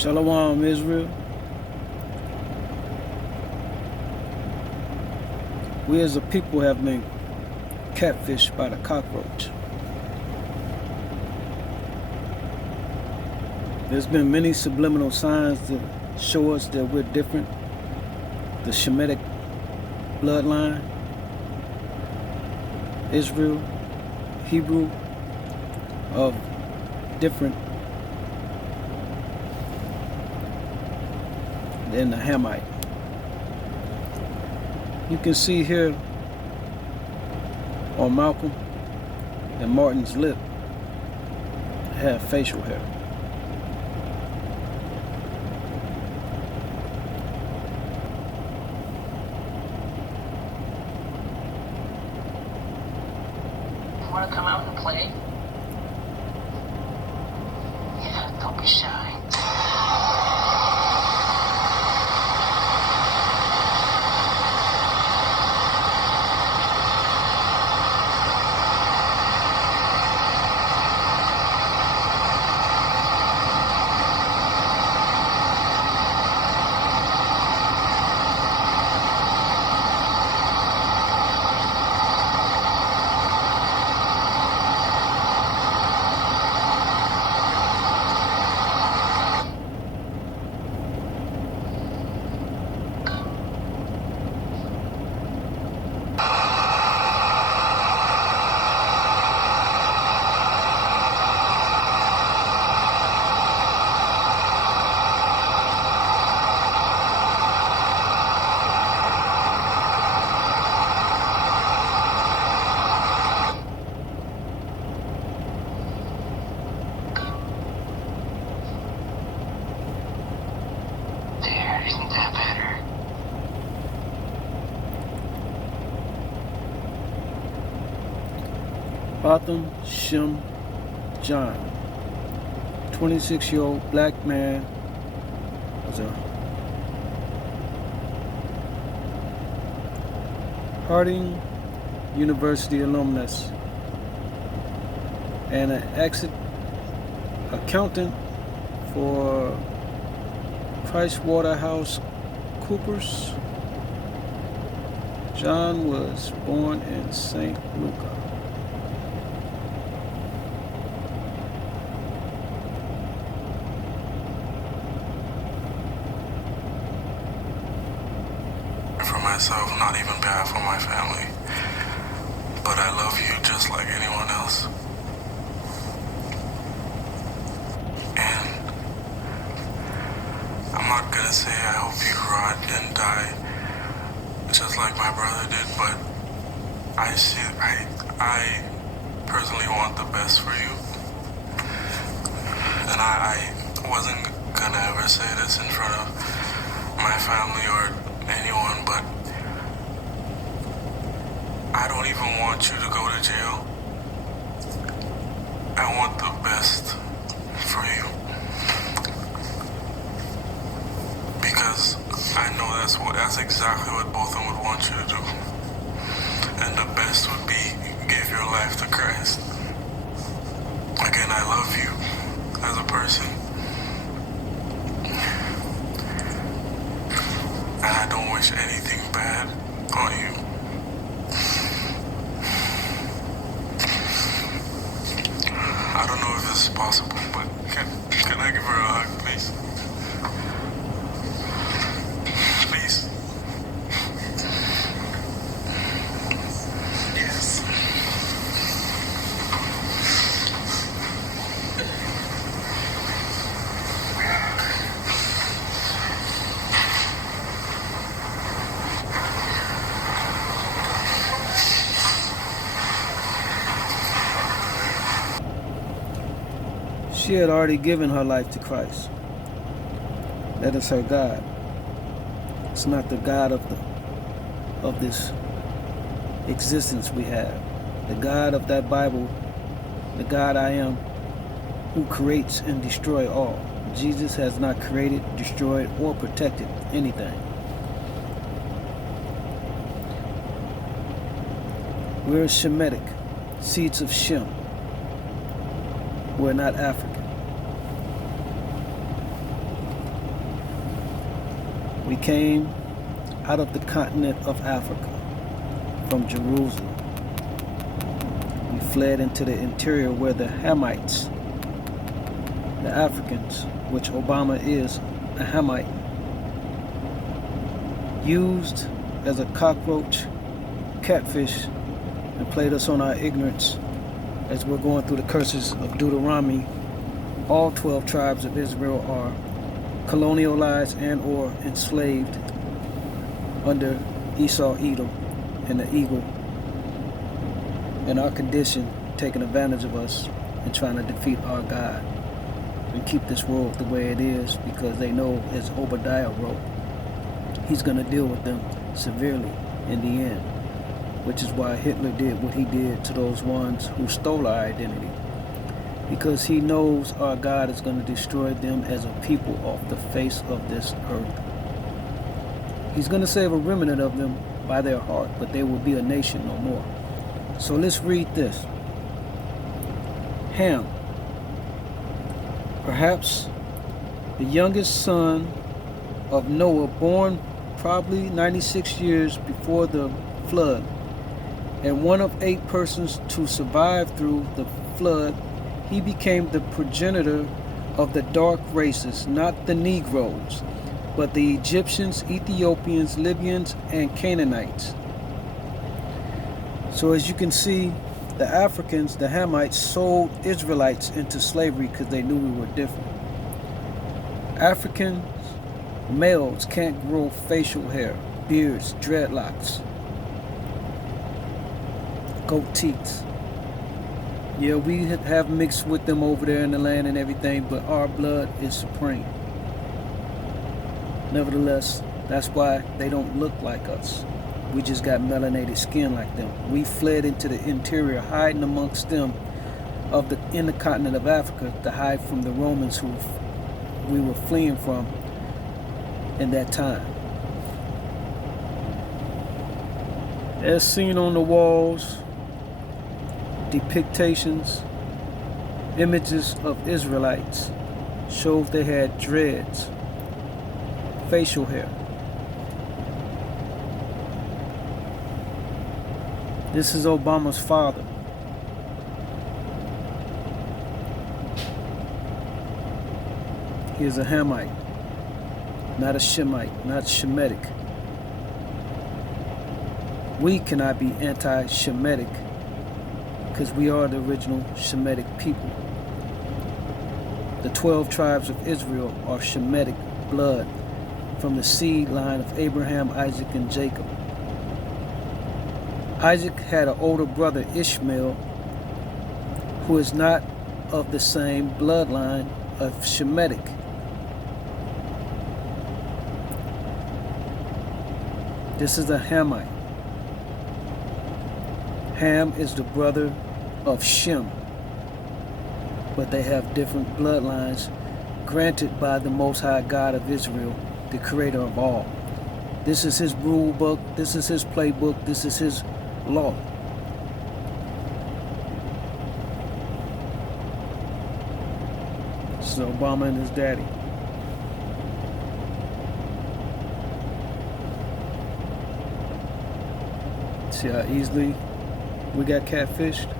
Shalom, Israel. We as a people have been catfished by the cockroach. There's been many subliminal signs to show us that we're different. The Shemitic bloodline, Israel, Hebrew, of different than the Hamite. You can see here on Malcolm and Martin's lip have facial hair. You want to come out and play? Yeah, don't be shy. Isn't that better? Botham Shem John, 26-year-old black man, was a Harding University alumnus and an accountant for PricewaterhouseCoopers. John was born in St. Lucia. For myself, not even bad for my family. But I love you just like anyone else. And I'm not gonna say I hope you rot and die just like my brother did, but I personally want the best for you. And I wasn't gonna ever say this in front of my family or anyone, but I don't even want you to go to jail. I want the best for you. Because I know that's exactly what both of them would want you to do. And the best would be give your life to Christ. Again, I love you as a person. And I don't wish anything bad on you. I don't know if this is possible, but can I give her a hug, please? Please? Yes. She had already given her life to Christ. That is her God. It's not the God of this existence we have. The God of that Bible, the God I am, who creates and destroys all. Jesus has not created, destroyed, or protected anything. We're Shemitic, seeds of Shem. We're not African. We came out of the continent of Africa, from Jerusalem. We fled into the interior where the Hamites, the Africans, which Obama is a Hamite, used as a cockroach, catfish, and played us on our ignorance as we're going through the curses of Deuteronomy. All 12 tribes of Israel are colonialized and or enslaved under Esau, Edom, and the eagle, and our condition taking advantage of us and trying to defeat our God and keep this world the way it is, because they know, as Obadiah wrote, he's going to deal with them severely in the end, which is why Hitler did what he did to those ones who stole our identity, because he knows our God is going to destroy them as a people off the face of this earth. He's going to save a remnant of them by their heart, but they will be a nation no more. So let's read this. Ham, perhaps the youngest son of Noah, born probably 96 years before the flood, and one of 8 persons to survive through the flood, he became the progenitor of the dark races, not the Negroes, but the Egyptians, Ethiopians, Libyans, and Canaanites. So as you can see, the Africans, the Hamites, sold Israelites into slavery because they knew we were different. African males can't grow facial hair, beards, dreadlocks, goat teeth. Yeah, we have mixed with them over there in the land and everything, but our blood is supreme. Nevertheless, that's why they don't look like us. We just got melanated skin like them. We fled into the interior, hiding amongst them in the continent of Africa to hide from the Romans who we were fleeing from in that time. As seen on the walls, depictions, images of Israelites showed they had dreads, facial hair. This is Obama's father. He is a Hamite, not a Shemite, not Shemitic. We cannot be anti-Shemitic because we are the original Shemitic people. The 12 tribes of Israel are Shemitic blood from the seed line of Abraham, Isaac, and Jacob. Isaac had an older brother, Ishmael, who is not of the same bloodline of Shemitic. This is a Hamite. Ham is the brother of Shem, but they have different bloodlines granted by the Most High God of Israel, the creator of all. This is his rule book, this is his playbook, this is his law. This is Obama and his daddy. See how easily we got catfished?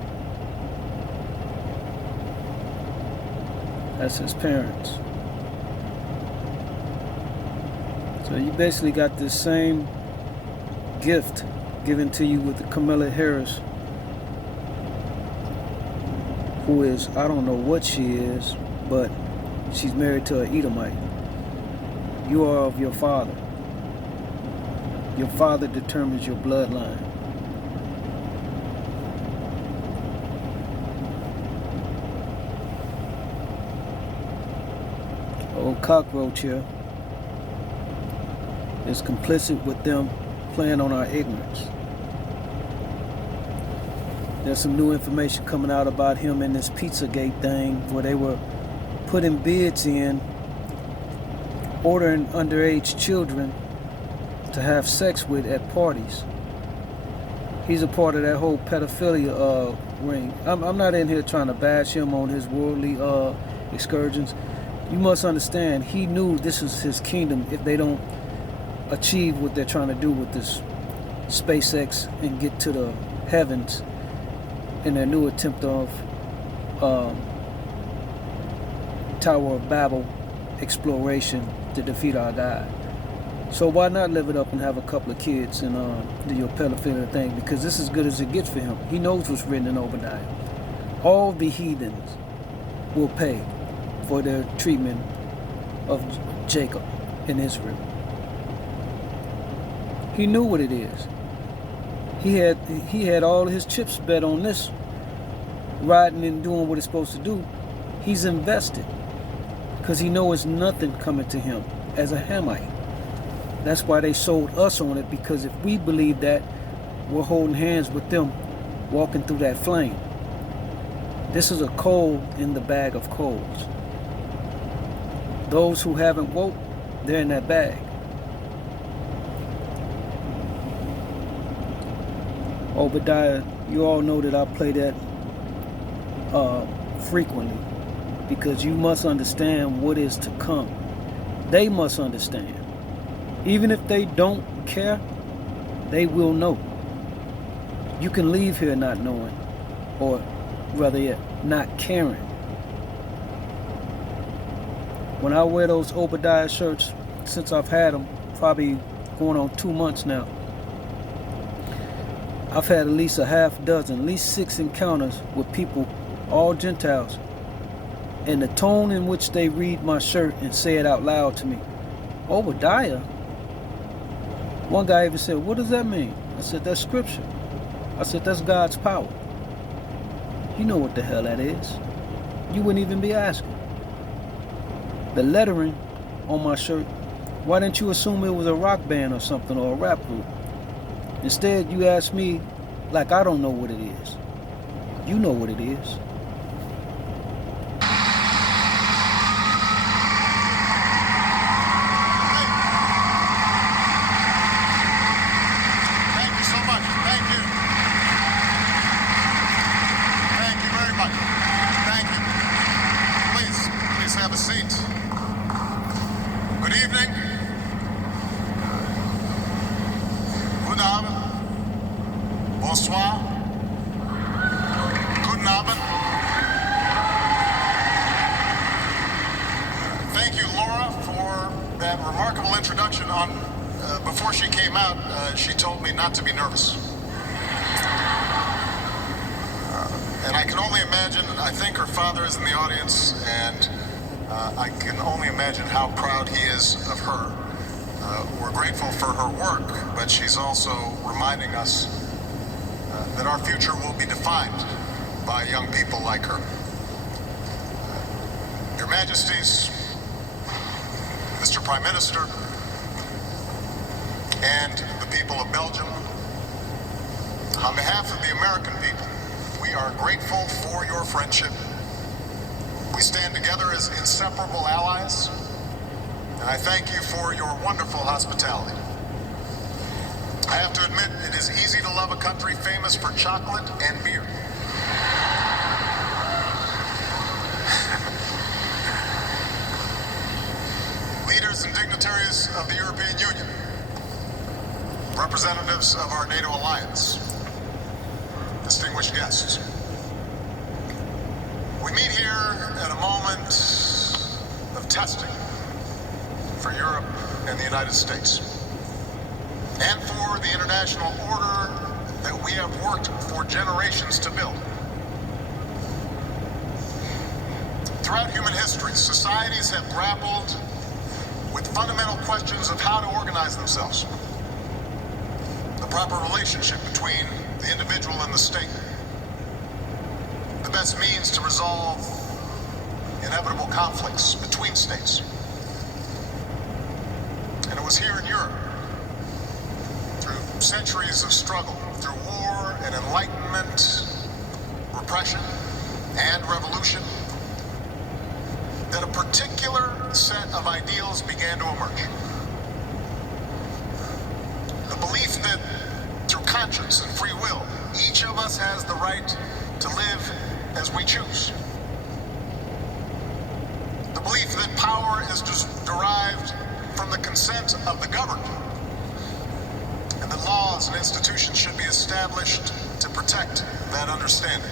That's his parents. So you basically got this same gift given to you with the Kamala Harris, who is, I don't know what she is, but she's married to an Edomite. You are of your father. Your father determines your bloodline. Old cockroach here is complicit with them playing on our ignorance. There's some new information coming out about him in this Pizzagate thing where they were putting bids in, ordering underage children to have sex with at parties. He's a part of that whole pedophilia ring. I'm not in here trying to bash him on his worldly excursions. You must understand, he knew this was his kingdom if they don't achieve what they're trying to do with this SpaceX and get to the heavens in their new attempt of Tower of Babel exploration to defeat our God. So why not live it up and have a couple of kids and do your pedophilia thing? Because this is as good as it gets for him. He knows what's written in Obadiah. All the heathens will pay for their treatment of Jacob and Israel. He knew what it is. He had all his chips bet on this, riding and doing what it's supposed to do. He's invested because he knows nothing coming to him as a Hamite. That's why they sold us on it, because if we believe that, we're holding hands with them walking through that flame. This is a coal in the bag of coals. Those who haven't woke, they're in that bag. Obadiah, you all know that I play that frequently, because you must understand what is to come. They must understand. Even if they don't care, they will know. You can leave here not knowing, or rather yet, not caring. When I wear those Obadiah shirts, since I've had them, probably going on 2 months now, I've had at least a half dozen, at least 6 encounters with people, all Gentiles, and the tone in which they read my shirt and say it out loud to me. Obadiah? One guy even said, "What does that mean?" I said, "That's scripture." I said, "That's God's power." You know what the hell that is. You wouldn't even be asking. The lettering on my shirt, why didn't you assume it was a rock band or something, or a rap group? Instead, you ask me like I don't know what it is. You know what it is. Thank you so much. Thank you. Thank you very much. Thank you. Please have a seat. Good evening. Guten Abend. Bonsoir. Guten Abend. Thank you, Laura, for that remarkable introduction. Before she came out, she told me not to be nervous. And I can only imagine, I think her father is in the audience, and I can only imagine how proud he is of her. We're grateful for her work, but she's also reminding us that our future will be defined by young people like her. Your Majesties, Mr. Prime Minister, and the people of Belgium, on behalf of the American people, we are grateful for your friendship. We stand together as inseparable allies, and I thank you for your wonderful hospitality. I have to admit, it is easy to love a country famous for chocolate and beer. Leaders and dignitaries of the European Union, representatives of our NATO alliance, distinguished guests. We meet here at a moment of testing for Europe and the United States, and for the international order that we have worked for generations to build. Throughout human history, societies have grappled with fundamental questions of how to organize themselves, the proper relationship between the individual and the state, the best means to resolve inevitable conflicts between states. And it was here in Europe, through centuries of struggle, through war and enlightenment, repression and revolution, that a particular set of ideals began to emerge. The belief that through conscience and free will, each of us has the right to live as we choose. The belief that power is derived from the consent of the governed, and that laws and institutions should be established to protect that understanding.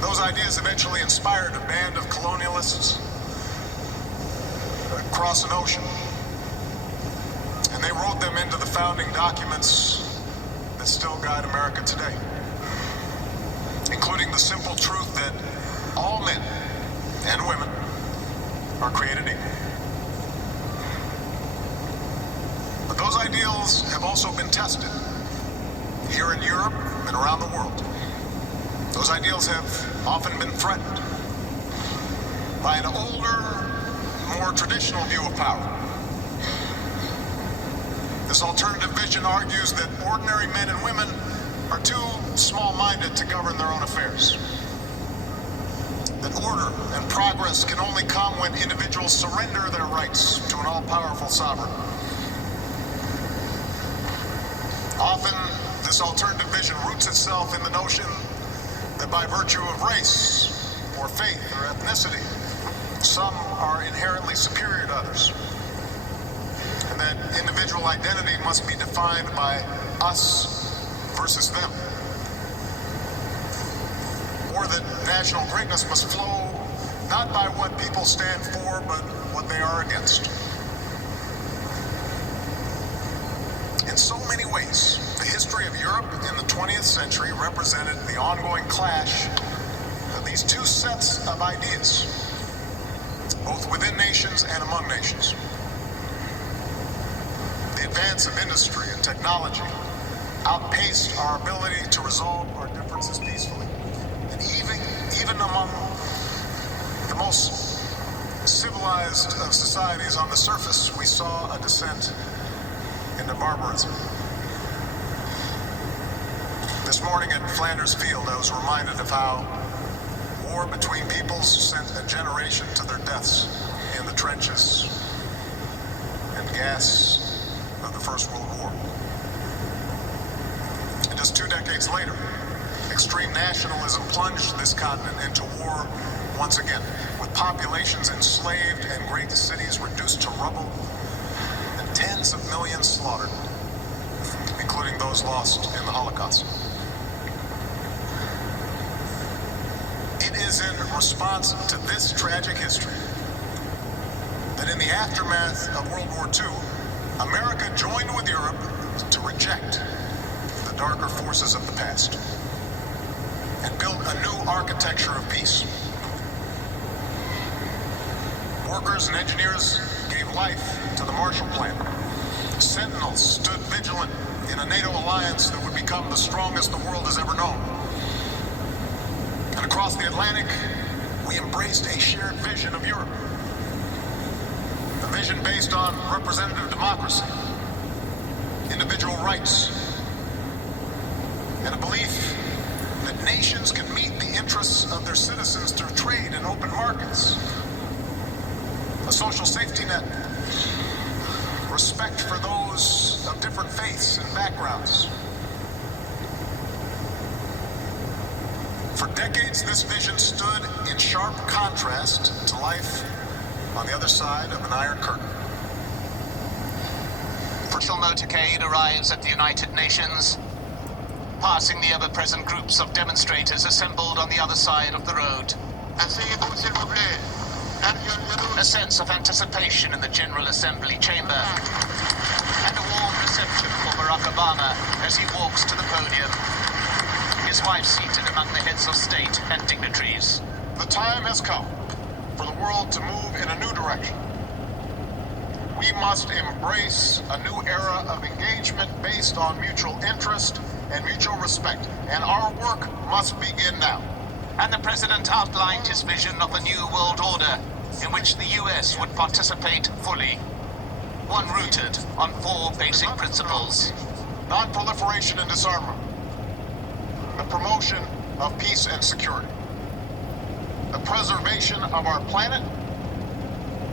Those ideas eventually inspired a band of colonialists across an ocean, and they wrote them into the founding documents that still guide America today, including the simple truth that all men and women are created equal. But those ideals have also been tested here in Europe and around the world. Those ideals have often been threatened by an older, more traditional view of power. This alternative vision argues that ordinary men and women are too small-minded to govern their own affairs. That order and progress can only come when individuals surrender their rights to an all-powerful sovereign. Often, this alternative vision roots itself in the notion that by virtue of race, or faith, or ethnicity, some are inherently superior to others, and that individual identity must be defined by us versus them, or that national greatness must flow not by what people stand for, but what they are against. In so many ways, the history of Europe in the 20th century represented the ongoing clash of these two sets of ideas, both within nations and among nations. The advance of industry and technology outpaced our ability to resolve our differences peacefully. And even among the most civilized of societies on the surface, we saw a descent into barbarism. This morning at Flanders Field, I was reminded of how war between peoples sent a generation to their deaths in the trenches and gas of the First World War. And just 2 decades later, extreme nationalism plunged this continent into war once again, with populations enslaved and great cities reduced to rubble, and tens of millions slaughtered, including those lost in the Holocaust. It is in response to this tragic history that in the aftermath of World War II, America joined with Europe to reject the darker forces of the past and build a new architecture of peace. Workers and engineers gave life to the Marshall Plan. Sentinels stood vigilant in a NATO alliance that would become the strongest the world has ever known. And across the Atlantic, we embraced a shared vision of Europe. A vision based on representative democracy, individual rights, and a belief that nations can meet the interests of their citizens through trade and open markets, a social safety net, respect for those of different faiths and backgrounds. For decades, this vision stood in sharp contrast to life on the other side of an iron curtain. Official motorcade arrives at the United Nations, passing the ever-present groups of demonstrators assembled on the other side of the road. A sense of anticipation in the General Assembly chamber, and a warm reception for Barack Obama as he walks to the podium, his wife seated among the heads of state and dignitaries. The time has come for the world to move in a new direction. We must embrace a new era of engagement based on mutual interest and mutual respect, and our work must begin now. And the president outlined his vision of a new world order in which the US would participate fully, one rooted on 4 basic principles: non-proliferation and disarmament, the promotion of peace and security, the preservation of our planet,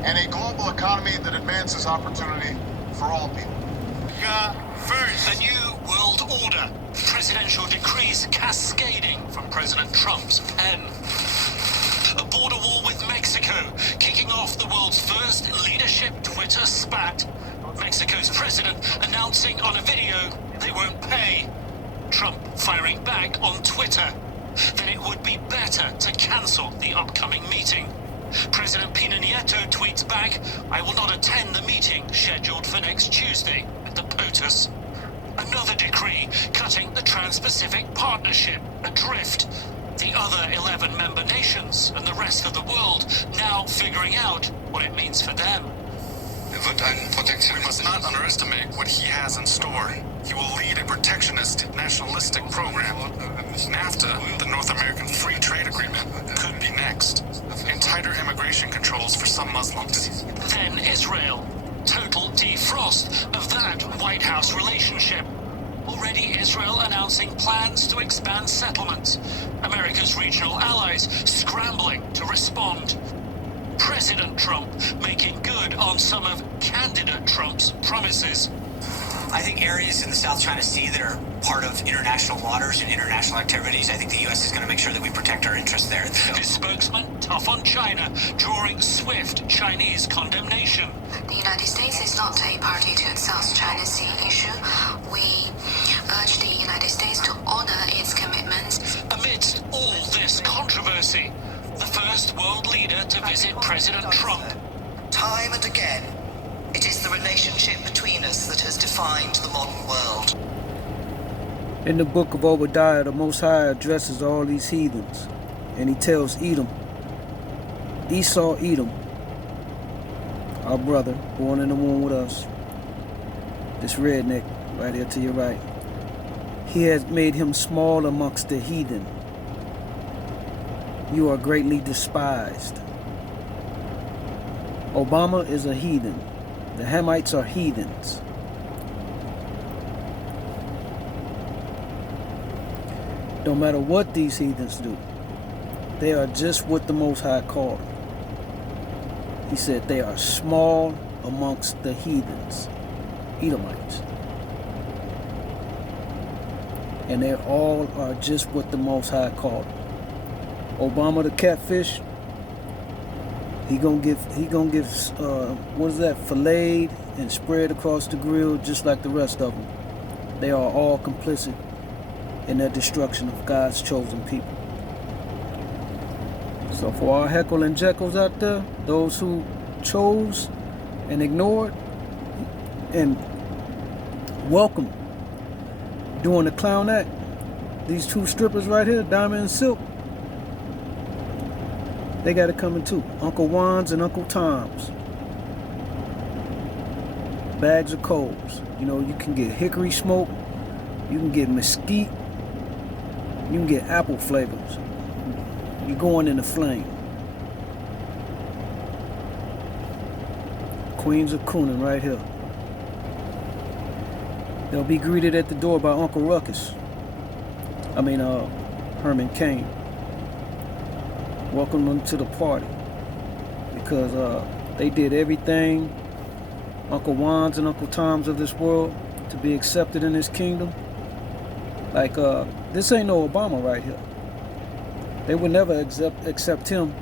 and a global economy that advances opportunity for all people. First, a new world order. Presidential decrees cascading from President Trump's pen. A border war with Mexico, kicking off the world's first leadership Twitter spat. Mexico's president announcing on a video they won't pay. Trump firing back on Twitter that it would be better to cancel the upcoming meeting. President Pena Nieto tweets back, "I will not attend the meeting scheduled for next Tuesday with the POTUS." Another decree cutting the Trans-Pacific Partnership adrift. The other 11 member nations and the rest of the world now figuring out what it means for them. We must not underestimate what he has in store. He will lead a protectionist, nationalistic program. NAFTA, the North American Free Trade Agreement, could be next. And tighter immigration controls for some Muslims. Then Israel. Total defrost of that White House relationship. Already Israel announcing plans to expand settlements. America's regional allies scrambling to respond. President Trump making good on some of candidate Trump's promises. I think areas in the South China Sea that are part of international waters and international activities, I think the U.S. is going to make sure that we protect our interests there. So. His spokesman, tough on China, drawing swift Chinese condemnation. The United States is not a party to the South China Sea issue. We urge the United States to honor its commitments. Amidst all this controversy, the first world leader to visit President Trump. Time and again, it is the relationship between us that has defined the modern world. In the book of Obadiah, the Most High addresses all these heathens, and he tells Edom, Esau Edom, our brother, born in the womb with us, this redneck right here to your right, he has made him small amongst the heathen. You are greatly despised. Obama is a heathen. The Hamites are heathens. No matter what these heathens do, they are just what the Most High called them. He said they are small amongst the heathens, Edomites. And they all are just what the Most High called them. Obama the catfish, he gonna give what is that, filleted and spread across the grill just like the rest of them. They are all complicit in the destruction of God's chosen people. So for our Heckle and Jekylls out there, those who chose and ignored and welcomed doing the clown act, these two strippers right here, Diamond and Silk, they got it coming too. Uncle Juan's and Uncle Tom's. Bags of coals. You know, you can get hickory smoke. You can get mesquite. You can get apple flavors. You're going in the flame. Queens of Coonan right here. They'll be greeted at the door by Uncle Ruckus. Herman Cain. Welcome them to the party. Because they did everything, Uncle Juan's and Uncle Tom's of this world, to be accepted in this kingdom. Like, this ain't no Obama right here. They would never accept him.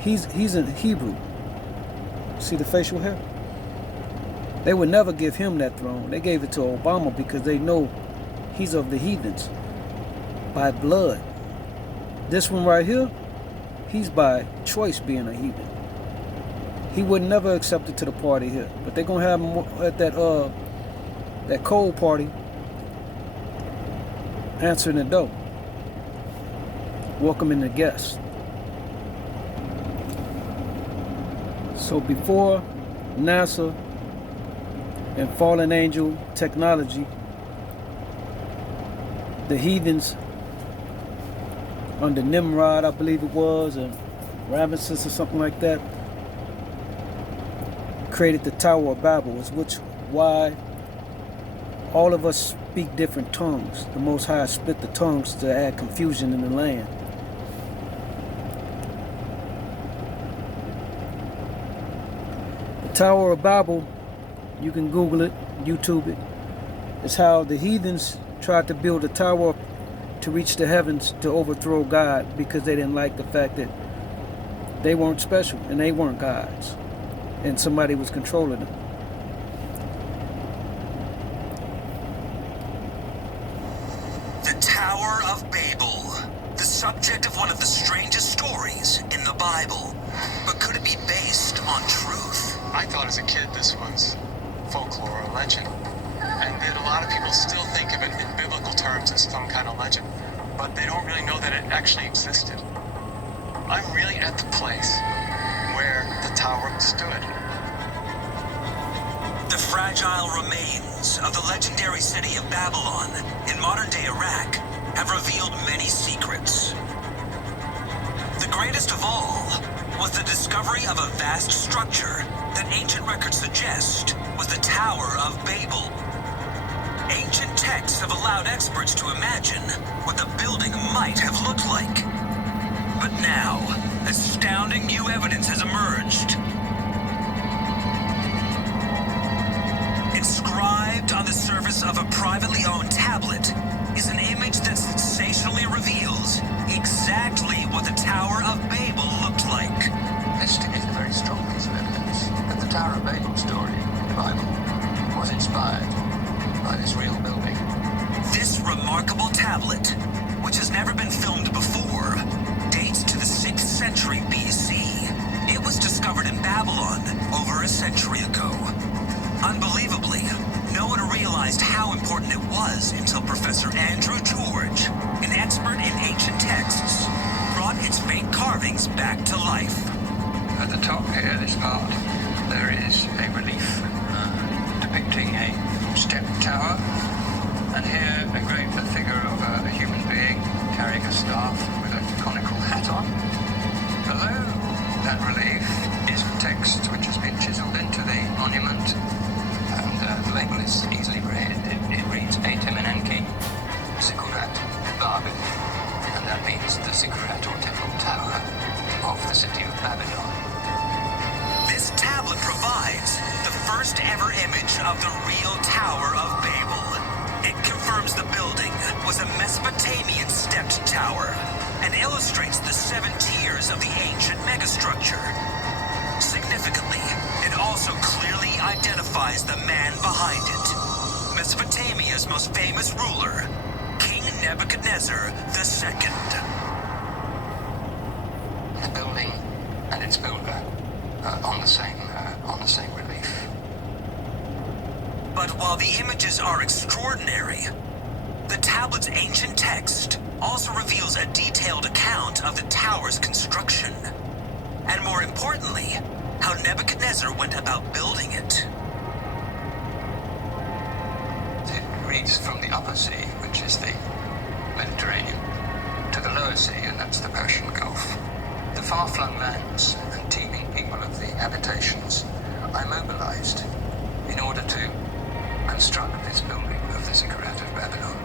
He's in Hebrew. See the facial hair? They would never give him that throne. They gave it to Obama because they know he's of the heathens by blood. This one right here, he's by choice being a heathen. He would never accept it to the party here. But they're gonna have him at that cold party, answering the door, welcoming the guests. So before NASA and fallen angel technology, the heathens under Nimrod, I believe it was, and Ramesses or something like that, created the Tower of Babel, why all of us speak different tongues. The Most High split the tongues to add confusion in the land. The Tower of Babel, you can Google it, YouTube it. It's how the heathens tried to build a tower to reach the heavens to overthrow God because they didn't like the fact that they weren't special and they weren't gods and somebody was controlling them. one of the strangest stories in the Bible. But could it be based on truth? I thought as a kid this was folklore or legend. And that a lot of people still think of it in biblical terms as some kind of legend. But they don't really know that it actually existed. I'm really at the place where the tower stood. The fragile remains of the legendary city of Babylon in modern-day Iraq have revealed many secrets. The greatest of all was the discovery of a vast structure that ancient records suggest was the Tower of Babel. Ancient texts have allowed experts to imagine what the building might have looked like. But now, astounding new evidence has emerged. Inscribed on the surface of a privately owned tablet is an image that sensationally reveals exactly what the Tower of Babel looked like. This is a very strong piece of evidence that the Tower of Babel story in the Bible was inspired by this real building. This remarkable tablet, which has never been filmed before, dates to the 6th century BC. It was discovered in Babylon over a century ago. Unbelievably, no one realized how important it was until Professor Andrew George, an expert in ancient texts, brought its faint carvings back to life. At the top here, this part, there is a relief depicting a stepped tower, and here a figure of a human being carrying a staff with a conical hat on. Below that relief is text which has been chiseled into the monument, and the label is easily read. It reads APTTMH Ziggurat Babel, and that means the ziggurat or temple tower of the city of Babylon. This tablet provides the first ever image of the real Tower of Babel. It confirms the building was a Mesopotamian stepped tower and illustrates the 7 tiers of the ancient megastructure. Significantly, it also clearly identifies the man behind it, Mesopotamia's most famous ruler, King Nebuchadnezzar II. The building and its builder on the same relief. But while the images are extraordinary, the tablet's ancient text also reveals a detailed account of the tower's construction, and more importantly, how Nebuchadnezzar went about building it. It reads from the upper sea, which is the Mediterranean, to the lower sea, and that's the Persian Gulf. The far-flung lands and teeming people of the habitations are mobilized in order to construct this building of the Ziggurat of Babylon.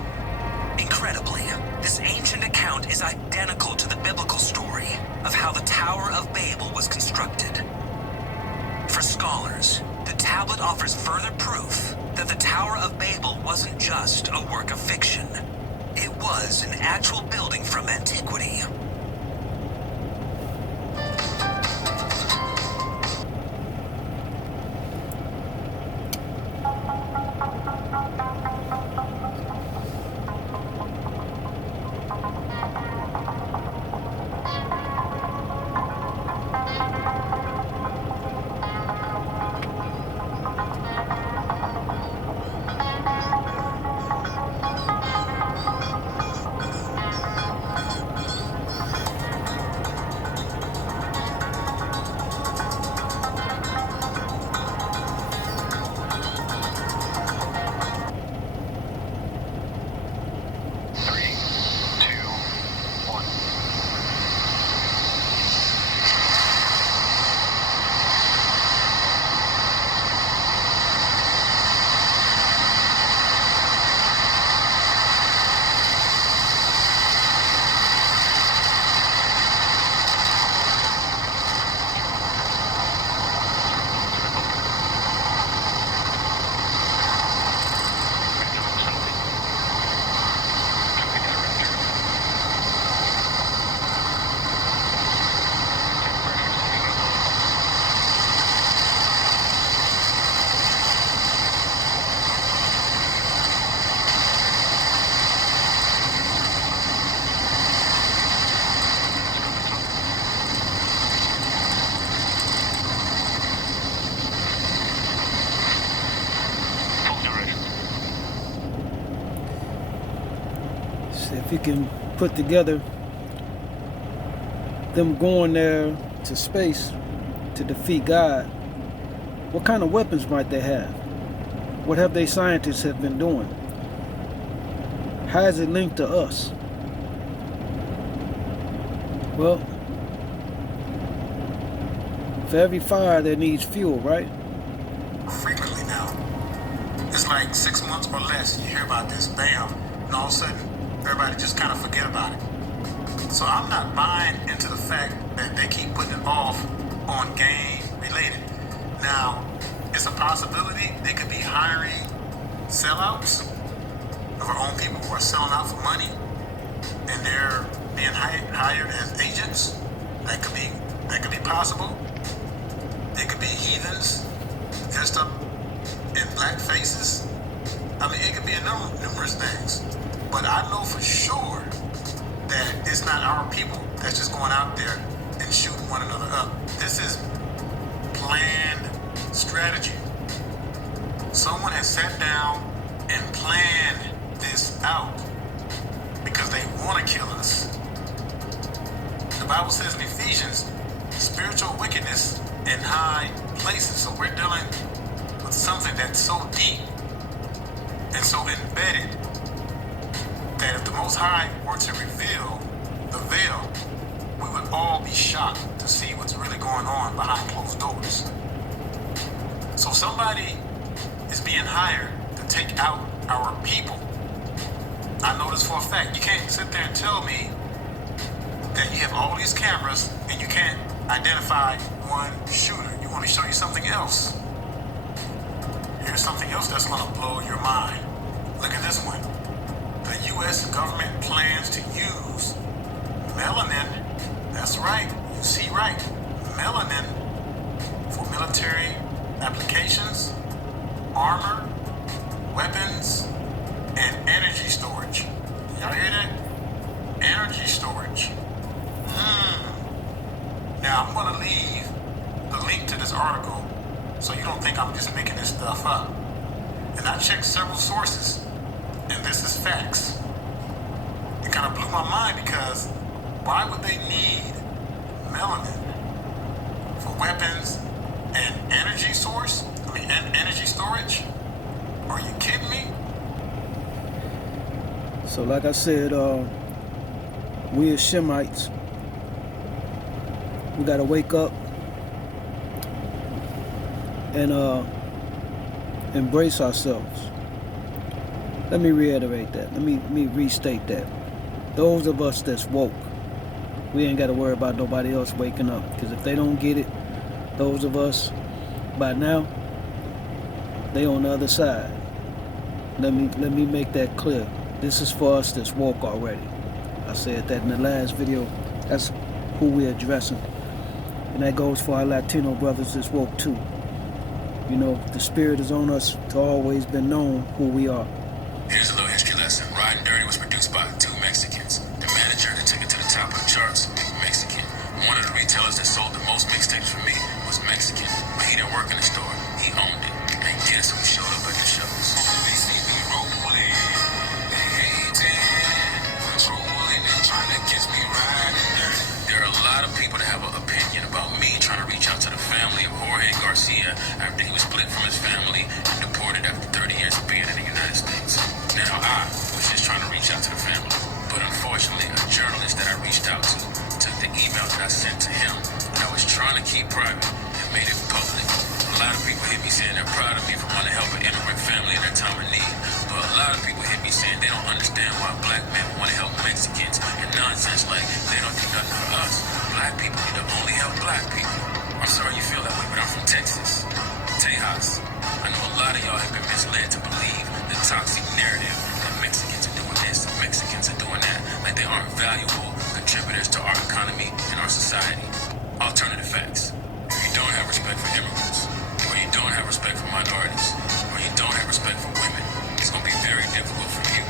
Incredibly, this ancient account is identical to the biblical story of how the Tower of Babel was constructed. For scholars, the tablet offers further proof that the Tower of Babel wasn't just a work of fiction. It was an actual building from antiquity. you can put together them going there to space to defeat God, what kind of weapons might they have? What have they scientists have been doing? How is it linked to us? Well, for every fire there needs fuel, right? Frequently now. It's like 6 months or less, you hear about this, bam, and all of a sudden, everybody just kind of forget about it. So I'm not buying into the fact that they keep putting it off on game related. Now, it's a possibility they could be hiring sellouts of our own people who are selling out for money, and they're being hired as agents. That could be possible. It could be heathens dressed up in black faces. I mean, it could be numerous things. But I know for sure that it's not our people that's just going out there and shooting one another up. This is planned strategy. Someone has sat down and planned this out because they want to kill us. The Bible says in Ephesians, spiritual wickedness in high places. So we're dealing with something that's so deep and so embedded that if the Most High were to reveal the veil, we would all be shocked to see what's really going on behind closed doors. So somebody is being hired to take out our people. I know this for a fact. You can't sit there and tell me that you have all these cameras and you can't identify one shooter. You want to show you something else. Here's something else that's going to blow your mind. Look at this one. The U.S. government plans to use melanin, that's right, you see right, melanin for military applications, armor, weapons, and energy storage. Y'all hear that? Energy storage. Now I'm going to leave the link to this article so you don't think I'm just making this stuff up. And I checked several sources, and this is facts. It kind of blew my mind because why would they need melanin for weapons and energy source? I mean, energy storage? Are you kidding me? So like I said, we as Shemites, we got to wake up and embrace ourselves. Let me reiterate that. Let me restate that. Those of us that's woke, we ain't got to worry about nobody else waking up. Because if they don't get it, those of us, by now, they on the other side. Let me make that clear. This is for us that's woke already. I said that in the last video. That's who we're addressing. And that goes for our Latino brothers that's woke too. You know, the spirit is on us to always been known who we are. Here's a little history lesson. Riding Dirty was produced by 2 Mexicans. The manager that took it to the top of the charts, Mexican. One of the retailers that sold the most mixtapes for me was Mexican. But he didn't work in the store. He owned it. And guess who showed up at the shows? They see me rolling. They hating. Controlling and trying to catch me riding dirty. There are a lot of people that have an opinion about me trying to reach out to the family of Jorge Garcia after he was split from his family and deported after 30 years of being in the United States. Now, I was just trying to reach out to the family, but unfortunately, a journalist that I reached out to took the email that I sent to him that I was trying to keep private and made it public. A lot of people hit me saying they're proud of me for wanting to help an immigrant family in their time of need, but a lot of people hit me saying they don't understand why black men want to help Mexicans and nonsense like they don't do nothing for us. Black people need to only help black people. I'm sorry you feel that way, but I'm from Texas. Tejas. I know a lot of y'all have been misled to believe the toxic narrative that Mexicans are doing this and Mexicans are doing that, like they aren't valuable contributors to our economy and our society. Alternative facts. If you don't have respect for immigrants, or you don't have respect for minorities, or you don't have respect for women, it's going to be very difficult for you.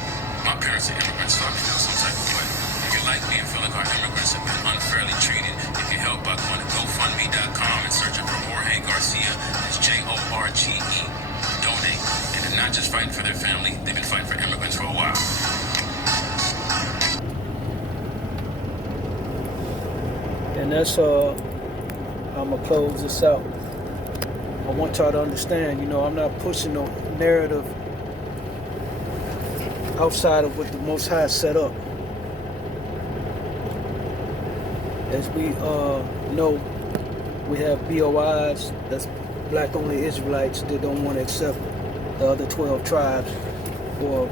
My parents are immigrants, so I feel some type of way. If you're like me and feel like our immigrants have been unfairly treated, you can help by going to GoFundMe.com and searching for Jorge Garcia. That's Jorge. Donate. And they're not just fighting for their family, they've been fighting for immigrants for a while. that's I'm gonna close this out. I want y'all to understand, I'm not pushing no narrative outside of what the Most High set up. As we know, we have BOIs, that's black only Israelites that don't want to accept the other 12 tribes or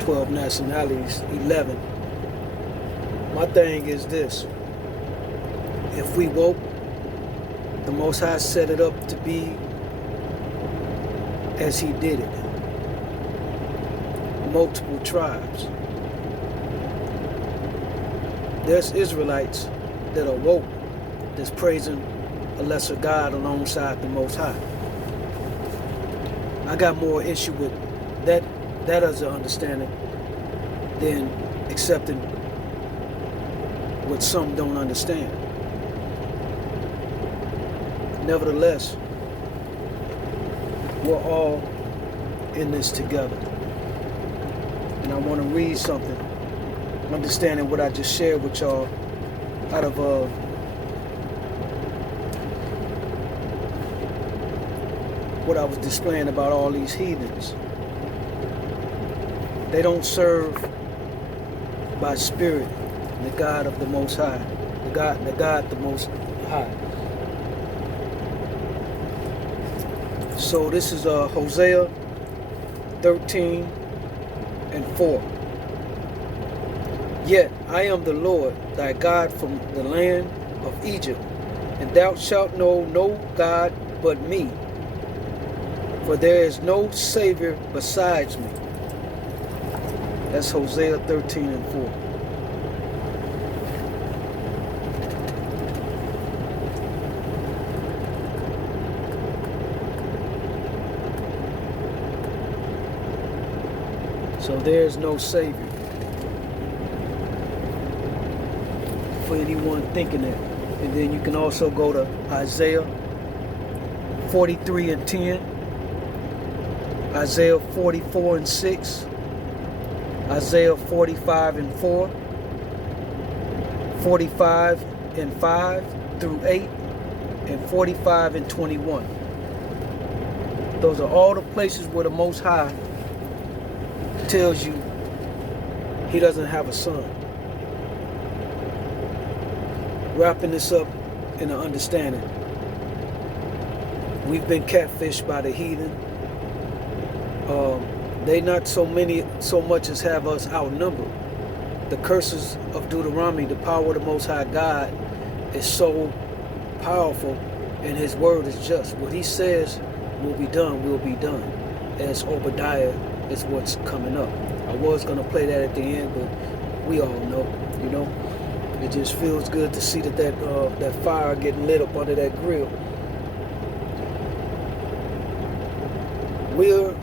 12 nationalities, 11. My thing is this: if we woke, the Most High set it up to be as He did it. Multiple tribes. There's Israelites that are woke, that's praising a lesser God alongside the Most High. I got more issue with that as an understanding than accepting what some don't understand. Nevertheless, we're all in this together. And I want to read something, understanding what I just shared with y'all out of what I was displaying about all these heathens. They don't serve by spirit the God of the Most High, the God the Most High. So this is Hosea 13:4. Yet I am the Lord thy God from the land of Egypt, and thou shalt know no God but me, for there is no Savior besides me. That's Hosea 13:4. So there is no Savior. For anyone thinking that. And then you can also go to Isaiah 43:10, Isaiah 44:6, Isaiah 45:4, 45:5 through 8, and 45:21. Those are all the places where the Most High tells you He doesn't have a son. Wrapping this up in an understanding. We've been catfished by the heathen. They not so much as have us outnumbered. The curses of Deuteronomy, the power of the Most High God, is so powerful, and His word is just. What He says will be done, will be done. As Obadiah is what's coming up. I was going to play that at the end, but we all know, It just feels good to see that fire getting lit up under that grill. We're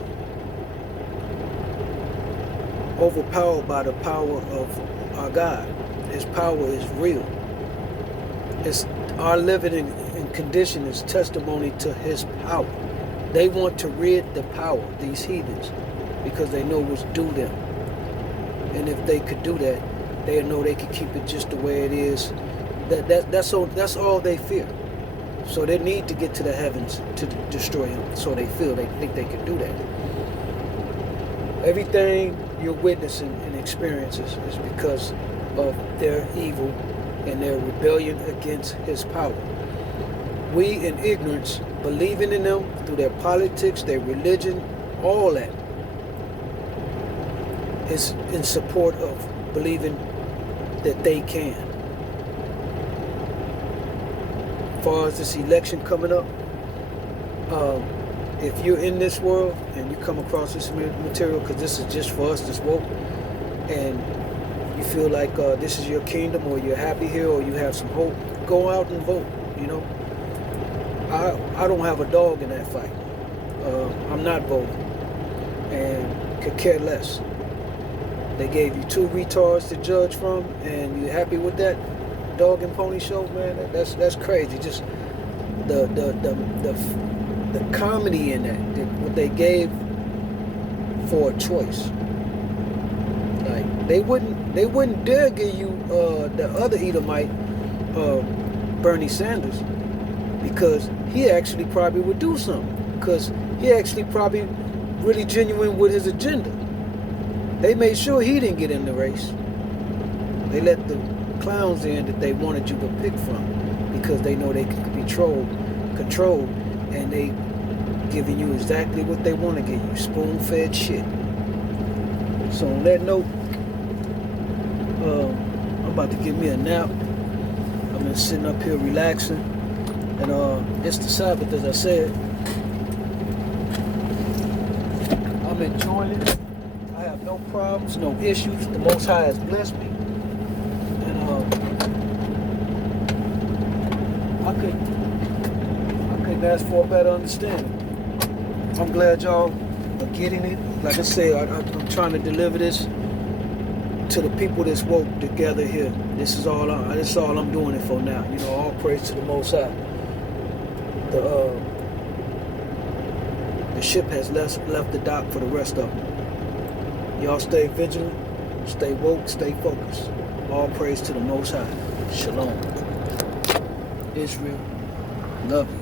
overpowered by the power of our God. His power is real. Our living in condition is testimony to His power. They want to rid the power, these heathens, because they know what's due them. And if they could do that, they know they could keep it just the way it is. That's all they fear. So they need to get to the heavens to destroy Him. So they think they can do that. Everything you're witnessing and experiencing is because of their evil and their rebellion against His power. We in ignorance, believing in them through their politics, their religion, all that is in support of believing that they can. As far as this election coming up, if you're in this world and you come across this material, because this is just for us, this woke, and you feel like this is your kingdom, or you're happy here, or you have some hope, go out and vote. I don't have a dog in that fight. I'm not voting, and could care less. They gave you 2 retards to judge from, and you happy with that dog and pony show, man? That's crazy. Just the comedy in that, what they gave for a choice. Like they wouldn't dare give you the other Edomite Bernie Sanders, because he actually probably would do something, because he actually probably really genuine with his agenda. They made sure he didn't get in the race. They let the clowns in that they wanted you to pick from, because they know they can control, and they giving you exactly what they want to give you, spoon-fed shit. So on that note, I'm about to give me a nap. I've been sitting up here relaxing, and it's the Sabbath, as I said. I'm enjoying it. I have no problems, no issues. The Most High has blessed me, and I couldn't ask for a better understanding. I'm glad y'all are getting it. Like I say, I'm trying to deliver this to the people that's woke together here. This is all I'm doing it for now. You know, all praise to the Most High. The ship has left the dock for the rest of them. Y'all stay vigilant, stay woke, stay focused. All praise to the Most High. Shalom. Israel, love you.